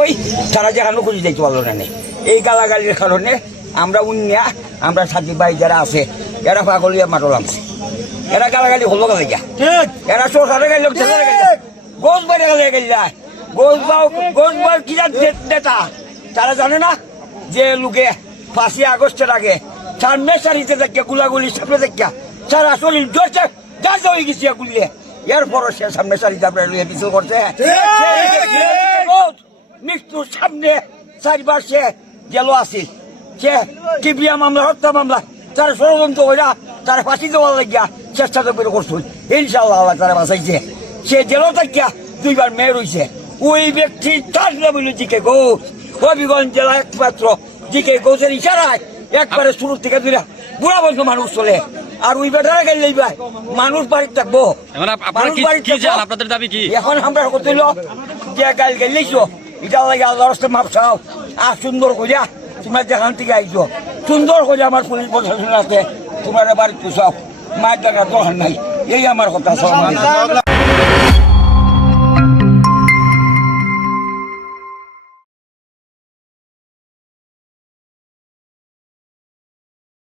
ওই তারা যেখানে খুঁজে যাইতে পারলো না এই গালাগালির কারণে আমরা উন্নিয়া আমরা সাথী ভাই যারা আছে এরা পাগলিয়া মাটল আনছে এরা গালাগালি হলো গেলে গিয়া এরা সরকারে গেল গোস বাড়ি গেলে গেল গোস বার কি নেতা তারা জানে না যে লোকে 5ই আগস্টের আগে তার মেশারিতে দেখিয়া গুলাগুলি সামনে দেখিয়া সারা শরীর জোরছে গাছ হয়ে গেছে গুলিয়ে এরপরও সে সামনে সারিতে আপনার লুয়ে মিছিল করছে মৃত্যুর সামনে 4 বার সে গেল আসিল সে কি বিয়া মামলা হত্যা মামলা তারা ষড়যন্ত্র হইয়া তারা ফাঁসি দেওয়ার লাগিয়া চেষ্টা তো করে করছিল ইনশাআল্লাহ আল্লাহ তারা বাঁচাইছে সে জেল থাকিয়া 2 বার মেয়র হয়েছে ওই ব্যক্তি তার নাম হইল জিকে ঘোষ হবিগঞ্জ জেলা একমাত্র জিকে ঘোষের ইশারায় একবারে শুরু থেকে দুইটা বুড়া বন্ধু মানুষ চলে আর ওই বেটারা গেল মানুষ বাড়িতে থাকবো আপনাদের দাবি কি এখন আমরা কইল যে গাল গেলেছো এটা লাগে আল্লাহর রাস্তায় মাপ চাও আর সুন্দর কইয়া তোমরা যেখান থেকে আইছো সুন্দর করে আমার পুলিশ প্রশাসন আছে তোমার বাড়িতে সব মায়ের টাকার দরকার নাই এই আমার কথা সব